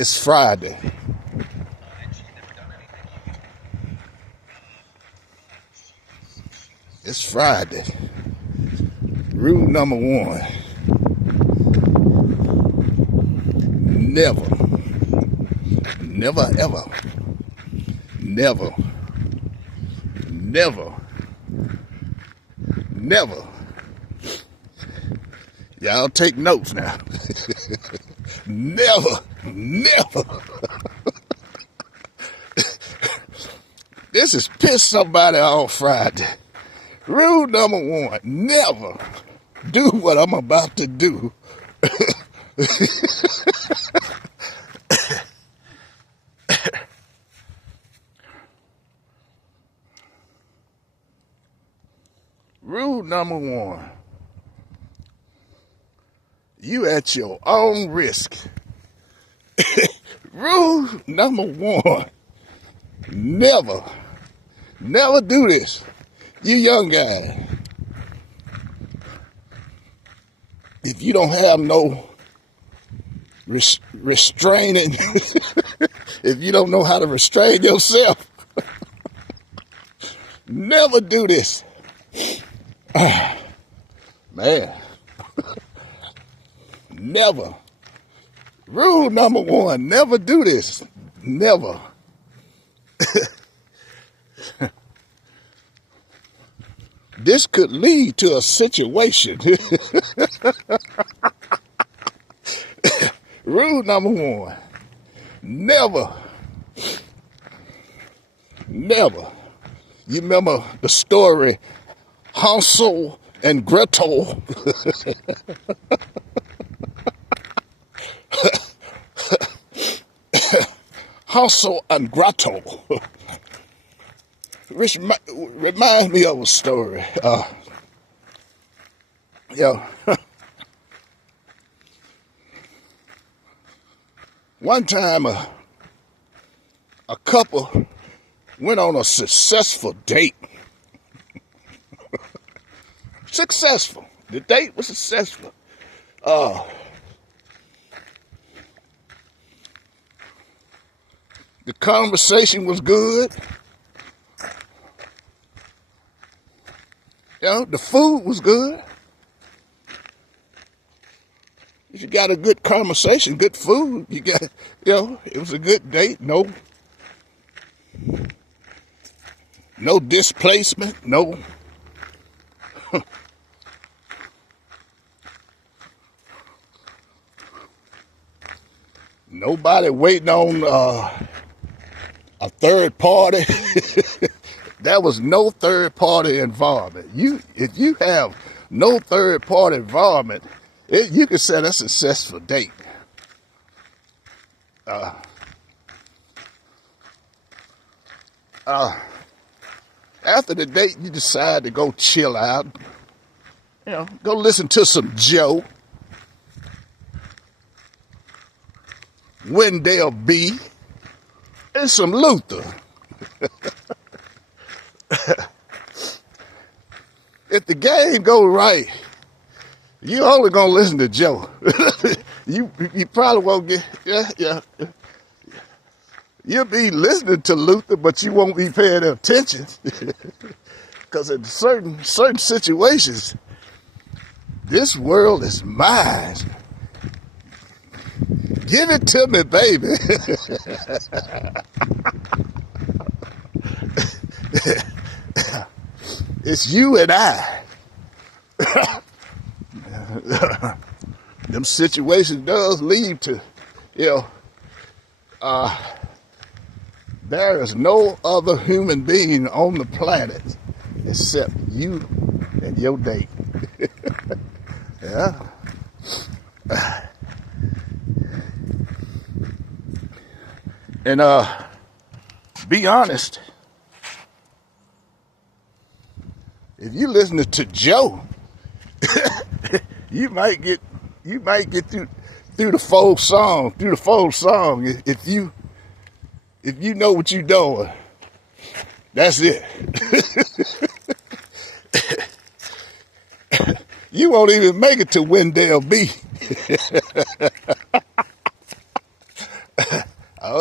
It's Friday. It's Friday. Rule number one. Never, never, ever, never, never, never. Y'all take notes now. Never, never. This is piss somebody off Friday. Rule number one, never do what I'm about to do. Rule number one, you at your own risk. Rule number one, never do this. You young guy, if you don't have no restraining, if you don't know how to restrain yourself, never do this. Man, never. Rule number one, never do this. Never. This could lead to a situation. Rule number one, never. You remember the story, Hansel and Gretel? Hansel and Gretel. Which remind me of a story. One time a couple went on a successful date. Successful. The date was successful. The conversation was good. The food was good. If you got a good conversation, good food, you got, it was a good date. No displacement. No. Nobody waiting on a third party. There was no third party involvement. If you have no third party involvement, you can set a successful date. After the date, you decide to go chill out. Go listen to some Joe, Wendell B, and some Luther. If the game go right, you only gonna listen to Joe. you probably won't get You'll be listening to Luther, but you won't be paying attention. Because in certain situations, this world is mine. Give it to me, baby. It's you and I. Them situations does lead to, there is no other human being on the planet except you and your date. Yeah. And be honest. If you listen to Joe, you might get through the full song. If you know what you're doing, that's it. You won't even make it to Wendell B.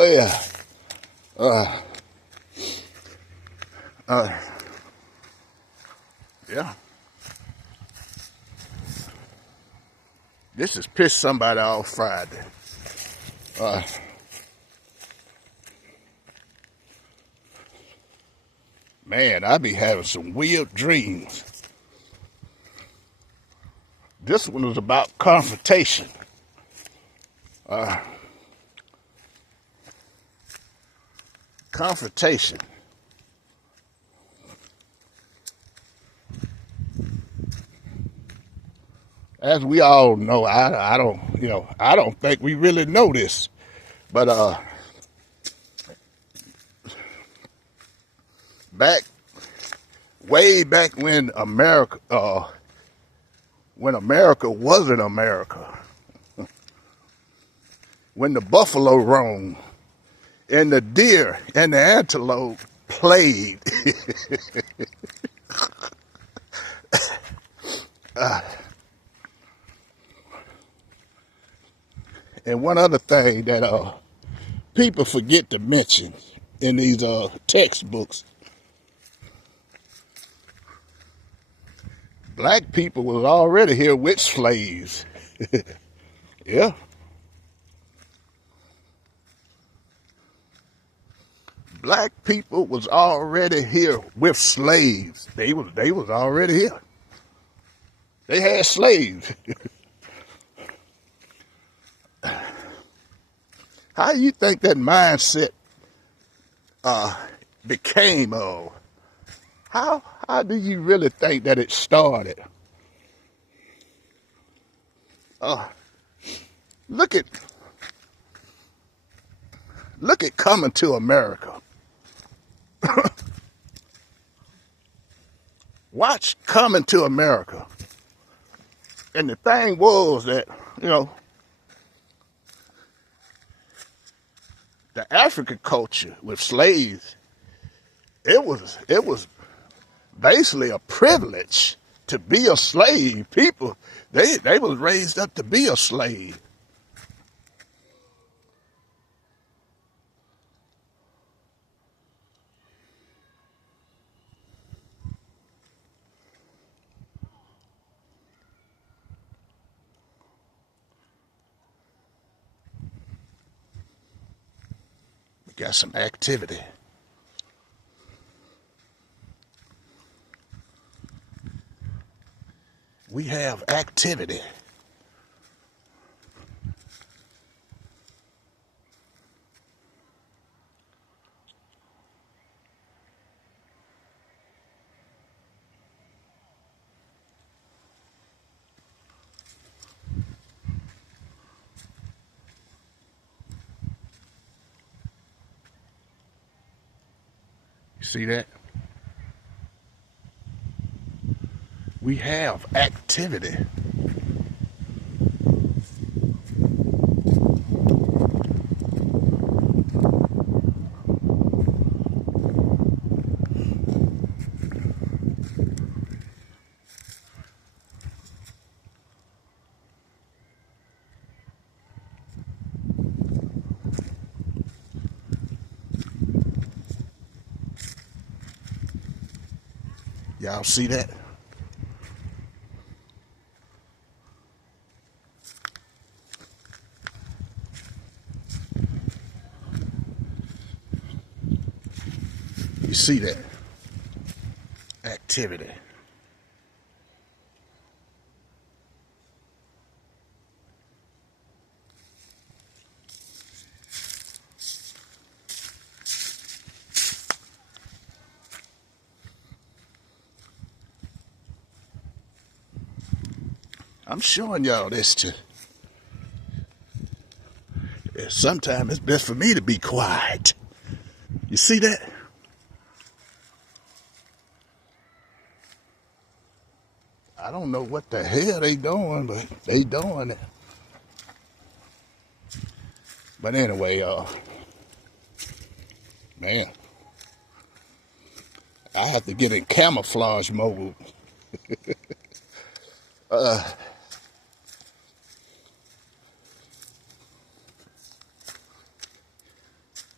yeah. Yeah. This has pissed somebody off Friday. Man, I be having some weird dreams. This one was about confrontation. Confrontation. As we all know, I don't, I don't think we really know this, but back way back when America wasn't America, when the buffalo roamed and the deer and the antelope played. And one other thing that people forget to mention in these textbooks, black people was already here with slaves. Yeah. Black people was already here with slaves. They was already here. They had slaves. How do you think that mindset became of? How do you really think that it started? Look at Coming to America. Watch Coming to America. And the thing was that, the African culture with slaves, it was basically a privilege to be a slave. People, they was raised up to be a slave. We got some activity. We have activity. You see that? We have activity. Y'all see that? You see that? Activity. I'm showing y'all this to. Sometimes it's best for me to be quiet. You see that? I don't know what the hell they doing, but they doing it. But anyway, man, I have to get in camouflage mode.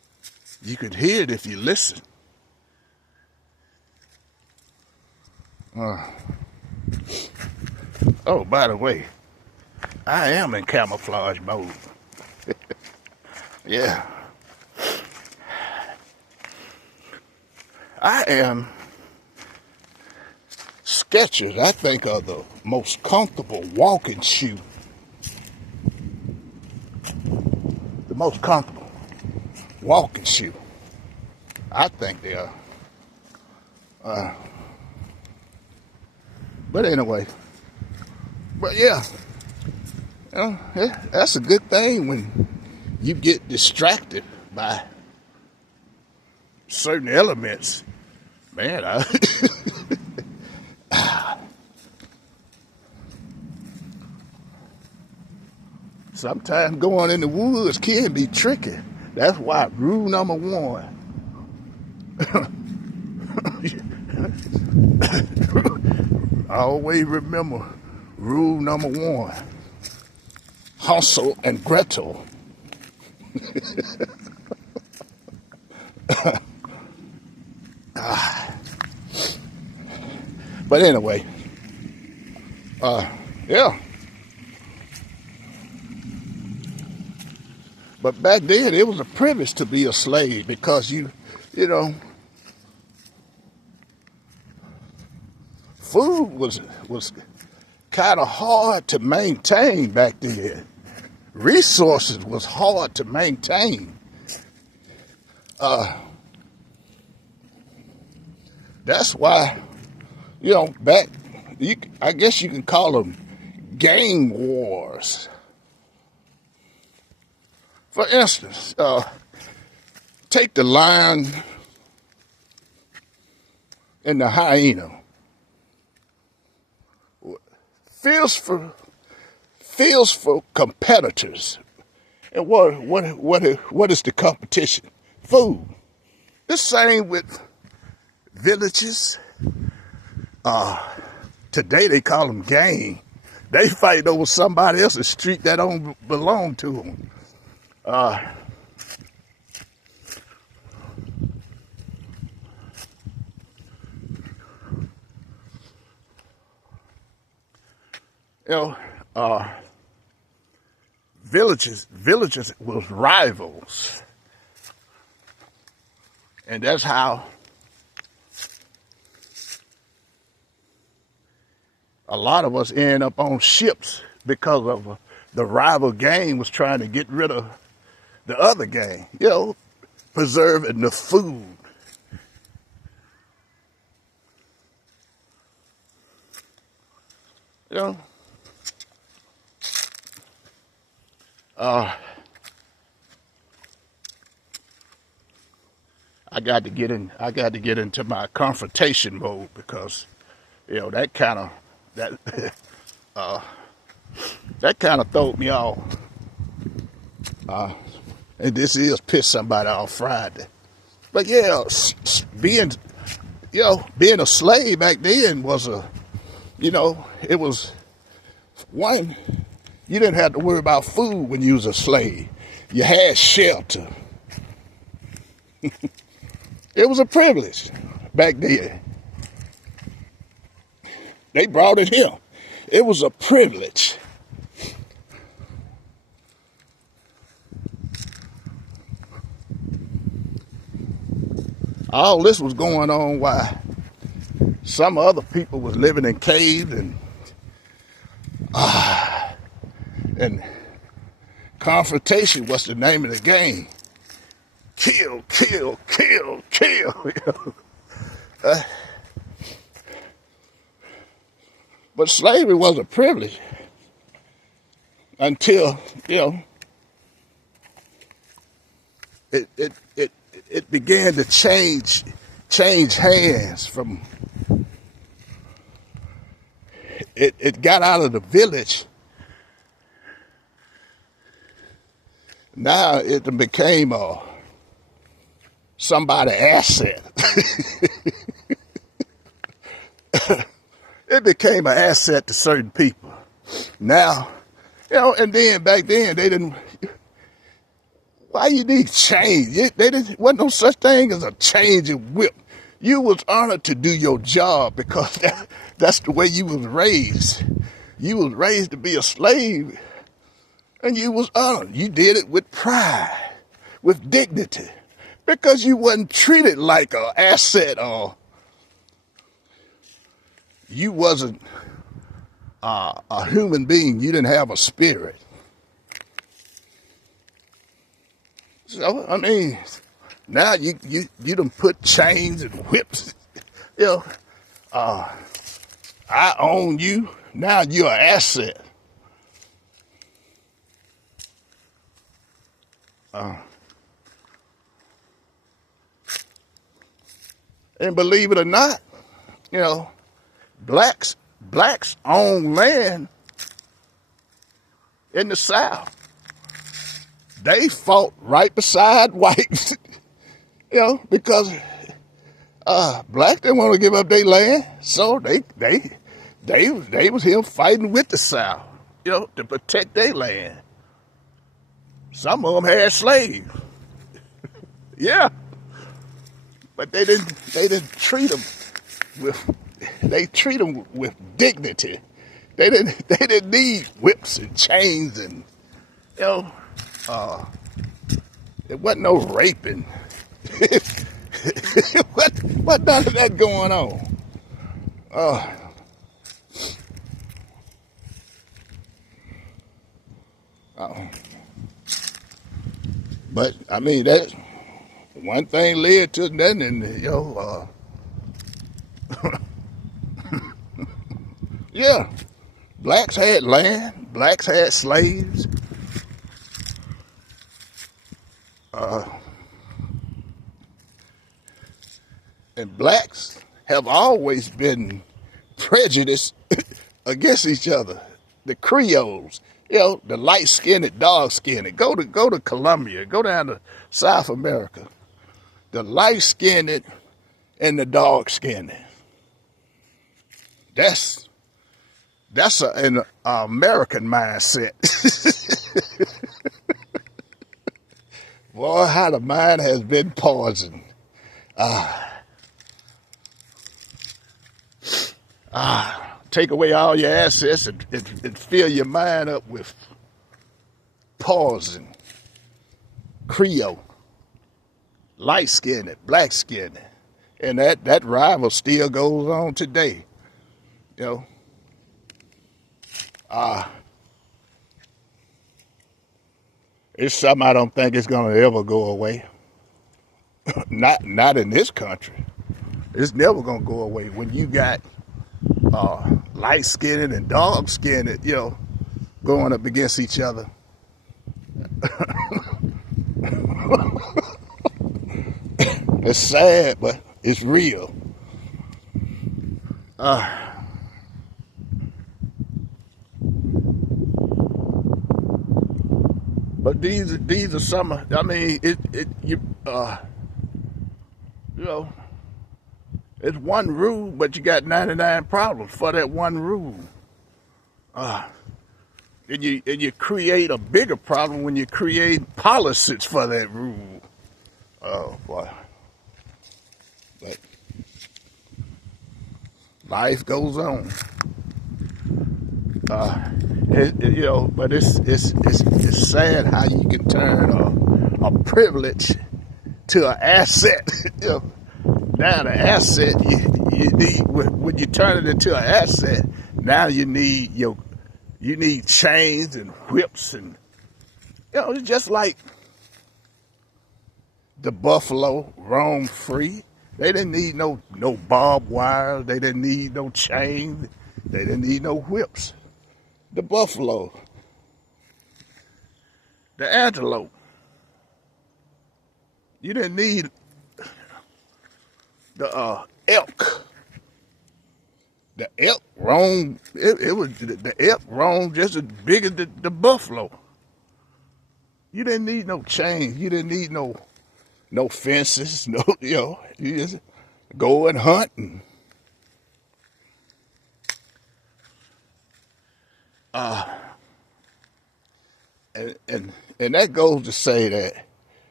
You could hear it if you listen. Oh, by the way, I am in camouflage mode. Yeah. I am. Skechers, I think, are the most comfortable walking shoe. The most comfortable walking shoe. I think they are. But anyway. But yeah. Yeah, that's a good thing when you get distracted by certain elements. Man, sometimes going in the woods can be tricky. That's why rule number one. Always remember rule number one. Hansel and Gretel. But anyway, yeah. But back then, it was a privilege to be a slave because you know, food was kind of hard to maintain back then. Resources was hard to maintain. That's why, I guess you can call them gang wars. For instance, take the lion and the hyena. Feels for competitors. And what is the competition? Food. The same with villages. Today they call them gang. They fight over somebody else's street that don't belong to them. Villages was rivals. And that's how a lot of us end up on ships because of the rival gang was trying to get rid of the other gang, preserving the food. I got to get into my confrontation mode because, that kind of throwed me off. And this is pissed somebody off Friday. But yeah, being a slave back then was it was one, you didn't have to worry about food when you was a slave. You had shelter. It was a privilege back then. They brought it here. It was a privilege. All this was going on while some other people was living in caves and confrontation was the name of the game. Kill, kill, kill, kill. But slavery was a privilege until, it began to change hands from, it got out of the village. Now it became somebody's asset. It became an asset to certain people. Now, and then back then they didn't, Why you need change? They didn't, wasn't no such thing as a change in whip. You was honored to do your job because that's the way you was raised. You was raised to be a slave, and you was honored. You did it with pride, with dignity, because you wasn't treated like an asset, or you wasn't a human being. You didn't have a spirit. So I mean, now you done put chains and whips. You know, I own you. Now you're an asset. And believe it or not, you know, blacks own land in the South. They fought right beside whites, you know, because blacks didn't want to give up their land, so they was here fighting with the South, you know, to protect their land. Some of them had slaves, yeah, but they didn't treat them with dignity. They didn't need whips and chains, and you know, it wasn't no raping. what none of that going on. But I mean, that one thing led to nothing, and you know, yeah, blacks had land, blacks had slaves. And blacks have always been prejudiced against each other. The Creoles, you know, the light-skinned, dark-skinned. Go to Colombia, go down to South America. The light-skinned and the dark-skinned. That's an American mindset. Boy, how the mind has been poisoned. Take away all your assets and fill your mind up with poison. Creole, light-skinned, black-skinned. And that rival still goes on today. You know, it's something I don't think it's gonna ever go away. Not in this country. It's never gonna go away. When you got light-skinned and dark-skinned, you know, going up against each other. It's sad, but it's real. But these are some. I mean, you know, it's one rule, but you got 99 problems for that one rule. And you create a bigger problem when you create policies for that rule. Oh boy. But life goes on. You know, but it's sad how you can turn a privilege to an asset. You know, now the asset you need, when you turn it into an asset, now you need chains and whips, and you know, it's just like the buffalo roam free. They didn't need no barbed wire. They didn't need no chains. They didn't need no whips. The buffalo, the antelope. You didn't need the elk. The elk roamed. It was the elk roamed just as big as the buffalo. You didn't need no chains. You didn't need no fences. No, you know, you just go and hunt. And that goes to say that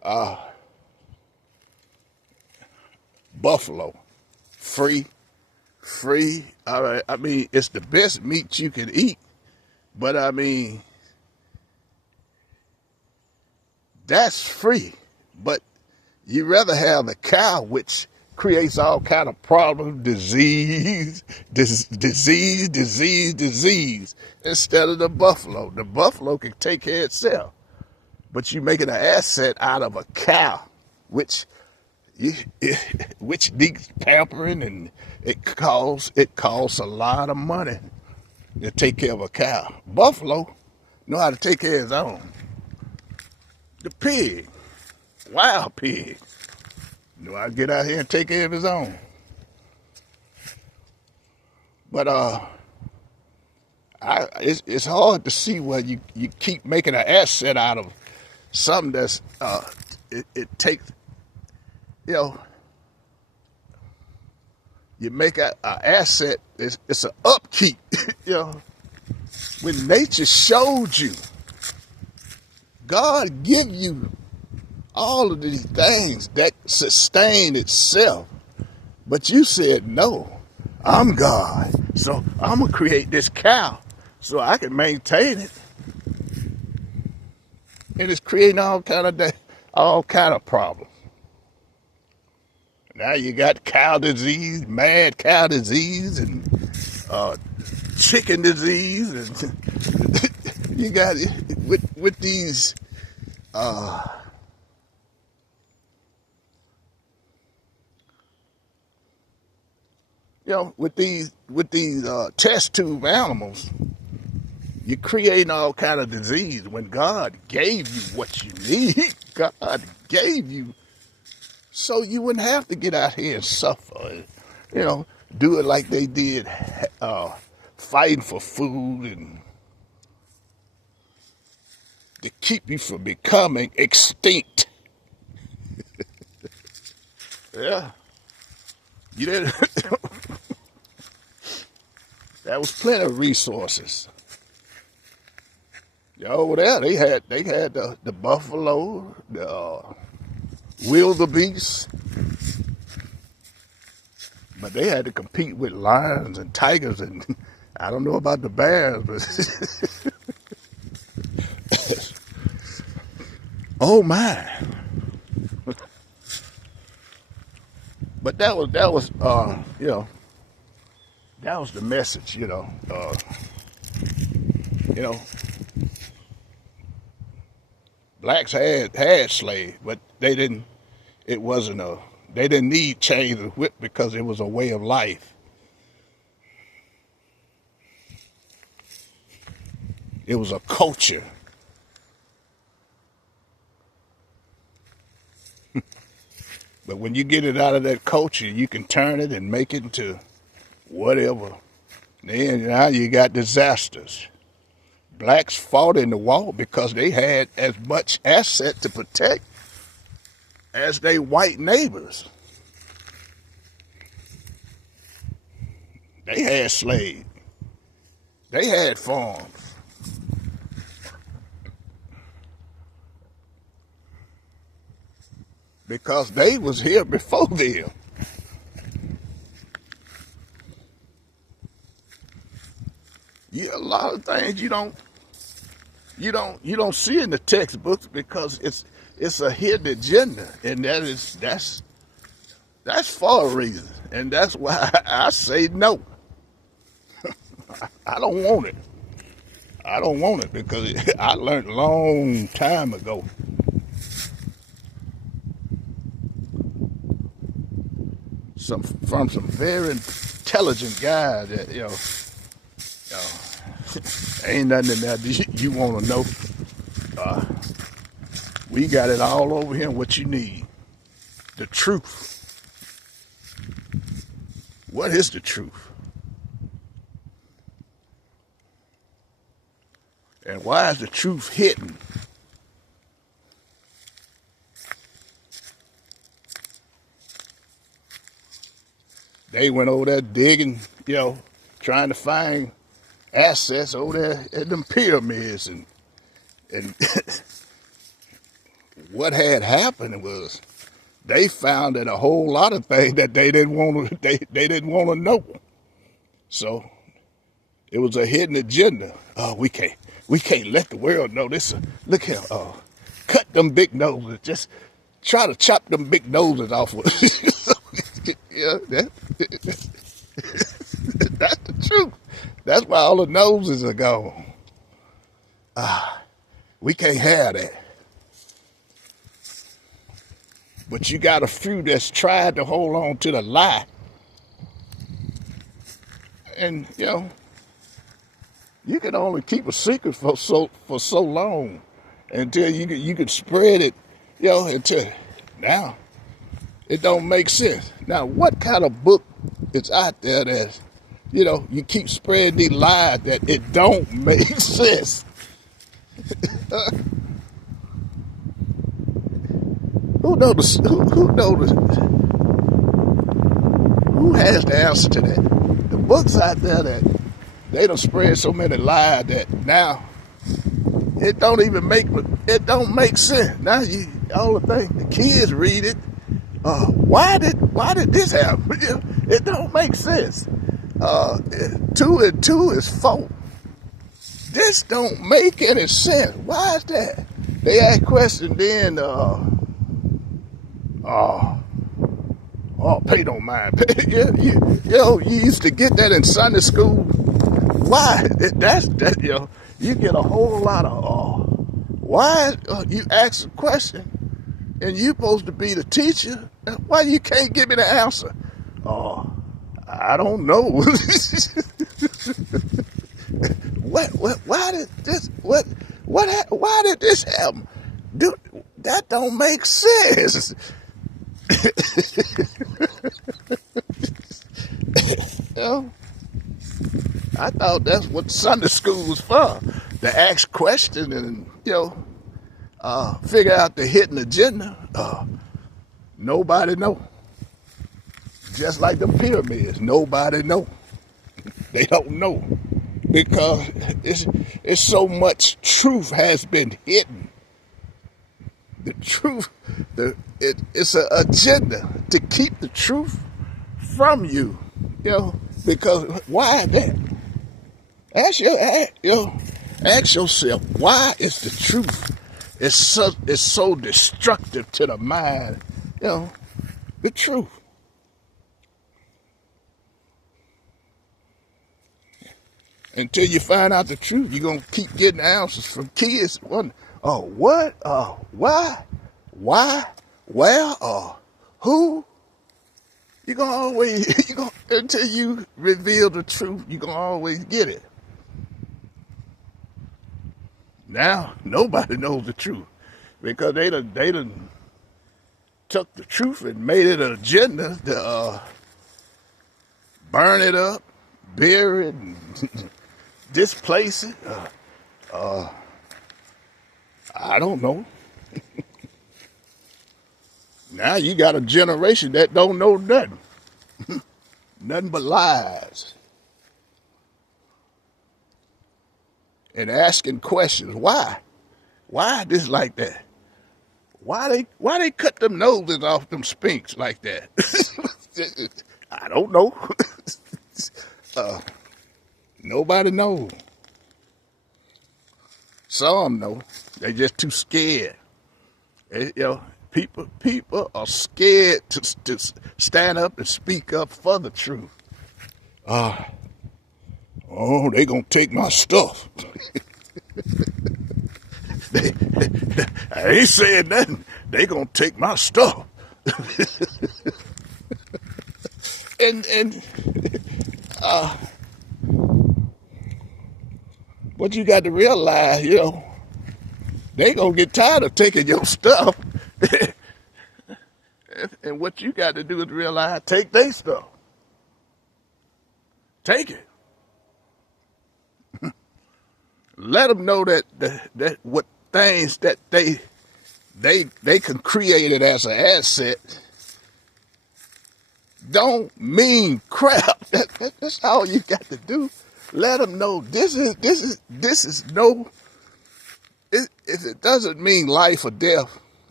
Buffalo, free, free. All right. I mean, it's the best meat you can eat, but I mean, that's free. But you rather have the cow, which creates all kind of problems, disease, instead of the buffalo. The buffalo can take care of itself, but you're making an asset out of a cow, which which needs pampering, and it costs a lot of money to take care of a cow. Buffalo know how to take care of his own. The pig, wild pig, know how to get out here and take care of his own. But it's hard to see where you keep making an asset out of something that's it takes, you know, you make an asset. It's an upkeep. You know, when nature showed you, God give you all of these things that sustain itself, but you said no. I'm God, so I'm gonna create this cow so I can maintain it, and it's creating all kind of problems. Now you got cow disease, mad cow disease, and chicken disease, and you got it with these with these test tube animals. You're creating all kind of disease when God gave you what you need. God gave you so you wouldn't have to get out here and suffer. You know, do it like they did, fighting for food and to keep you from becoming extinct. Yeah, you didn't. There was plenty of resources. Over there, they had the buffalo, the wildebeest, but they had to compete with lions and tigers, and I don't know about the bears, but oh my! But that was that was the message, you know. Blacks had slaves, but they didn't. It wasn't a. They didn't need chains and whip because it was a way of life. It was a culture. But when you get it out of that culture, you can turn it and make it into whatever. Then now you got disasters. Blacks fought in the war because they had as much asset to protect as they white neighbors. They had slaves. They had farms. Because they was here before them. A lot of things you don't see in the textbooks because it's a hidden agenda, and that's for a reason, and that's why I say no. I don't want it. I don't want it because I learned a long time ago. From some very intelligent guy that ain't nothing in there you want to know. We got it all over here. What you need, the truth. What is the truth? And why is the truth hidden? They went over there digging, trying to find assets over there at them pyramids and what had happened was they found that a whole lot of things that they didn't want to they didn't want to know. So it was a hidden agenda. We can't let the world know this. Look here, cut them big noses. Just try to chop them big noses off. Yeah, that's the truth. That's why all the noses are gone. We can't have that. But you got a few that's tried to hold on to the lie. And, you can only keep a secret for so long until you can spread it, until now it don't make sense. Now, what kind of book is out there that, you keep spreading these lies that it don't make sense? Who knows? Who has the answer to that? The books out there that they don't spread so many lies that now it don't make sense. Now all the things the kids read it. Why did this happen? It don't make sense. 2 and 2 is 4. This don't make any sense. Why is that? They ask questions then. Pay no mind. You used to get that in Sunday school. Why? That's that. You get a whole lot of. Why you ask a question, and you supposed to be the teacher? Why you can't give me the answer? I don't know. Why did this? Why did this happen? Dude, that don't make sense. I thought that's what Sunday school was for, to ask questions and figure out the hidden agenda. Nobody know. Just like the pyramids, nobody know. They don't know because it's so much truth has been hidden. The truth, it's an agenda to keep the truth from you, because why that? Ask yourself, why is the truth? It's so destructive to the mind, the truth. Until you find out the truth, you're gonna keep getting answers from kids. What? Why? Where? Who? Until you reveal the truth, you're gonna always get it. Now, nobody knows the truth because they done took the truth and made it an agenda to burn it up, bury it, and displace it. I don't know. Now you got a generation that don't know nothing. Nothing but lies. And asking questions. Why? Why this like that? Why they cut them noses off them spinks like that? I don't know. Nobody knows. Some know. They just too scared. People are scared to stand up and speak up for the truth. They gonna take my stuff. I ain't saying nothing. They gonna take my stuff. and what you got to realize, they gonna get tired of taking your stuff. And what you got to do is realize, take their stuff. Take it. Let them know that what things that they can create it as an asset don't mean crap. That's all you got to do. Let them know this is no. If it doesn't mean life or death,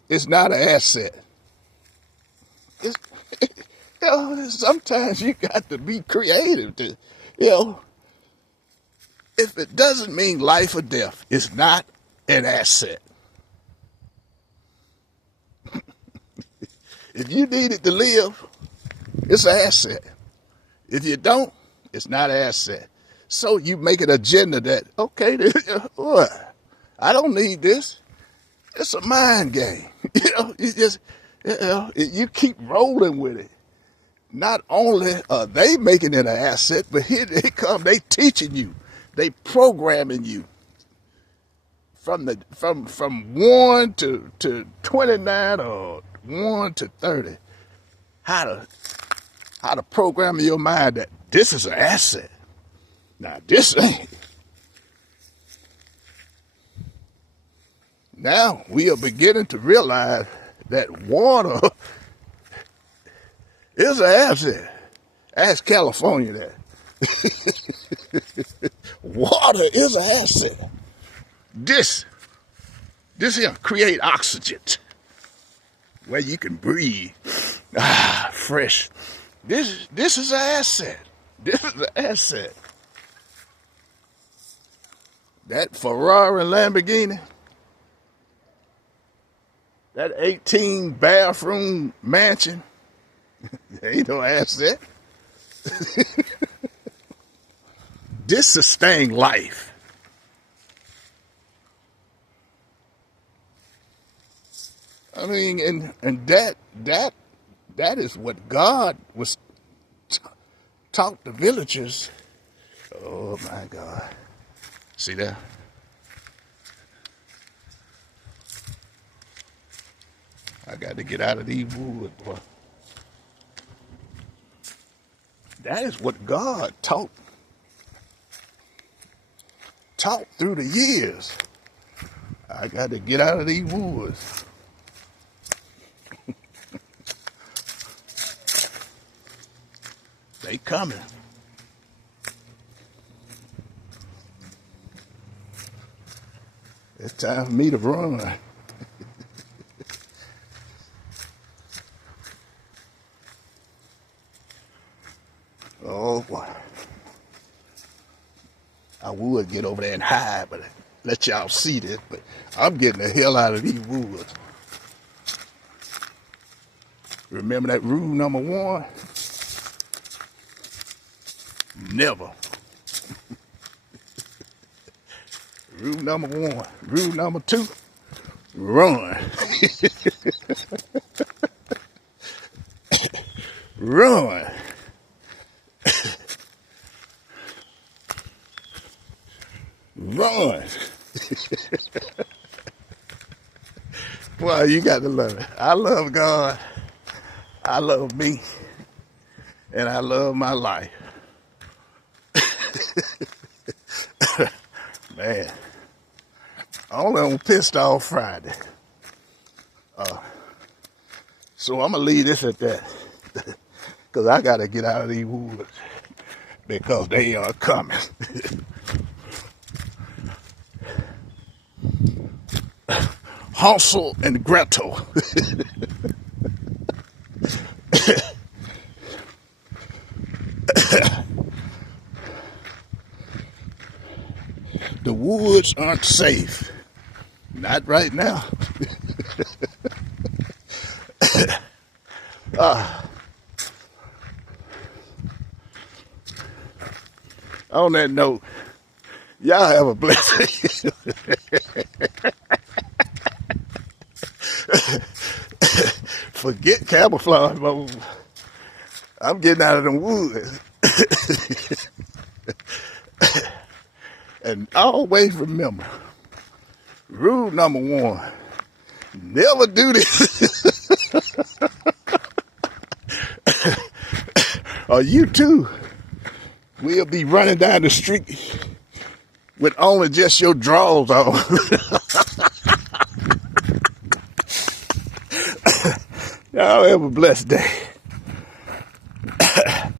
It's not an asset. It's, sometimes you got to be creative to, you know, if it doesn't mean life or death, it's not an asset. If you need it to live, it's an asset. If you don't, it's not an asset. So you make an agenda that, okay, what? I don't need this. It's a mind game. You just, you keep rolling with it. Not only are they making it an asset, but here they come, they teaching you, they programming you from 1 to 29 or 1 to 30, how to program in your mind that this is an asset. Now this ain't. Now we are beginning to realize that water is an asset. Ask California that. Water is an asset. This here create oxygen where you can breathe. Fresh. This is an asset. This is an asset. That Ferrari and Lamborghini, that 18 bathroom mansion, ain't no asset. This sustains life. I mean, and that is what God was taught the villagers. Oh my God. See that? I got to get out of these woods, boy. That is what God taught through the years. I got to get out of these woods. They coming. It's time for me to run. Oh boy. I would get over there and hide, but let y'all see this, but I'm getting the hell out of these woods. Remember that rule number 1? Never. Rule number 1. Rule number 2, run. Run. Run. Boy, you got to love it. I love God. I love me. And I love my life. Man. Only on Pissed Off Friday. So I'm going to leave this at that. Because I got to get out of these woods. Because they are coming. Hansel and Gretel. The woods aren't safe. Not right now. On that note, y'all have a blessing. Forget camouflage mode. I'm getting out of the woods. And always remember, rule number 1, never do this. Or you too will be running down the street with only just your drawers on. Y'all have a blessed day.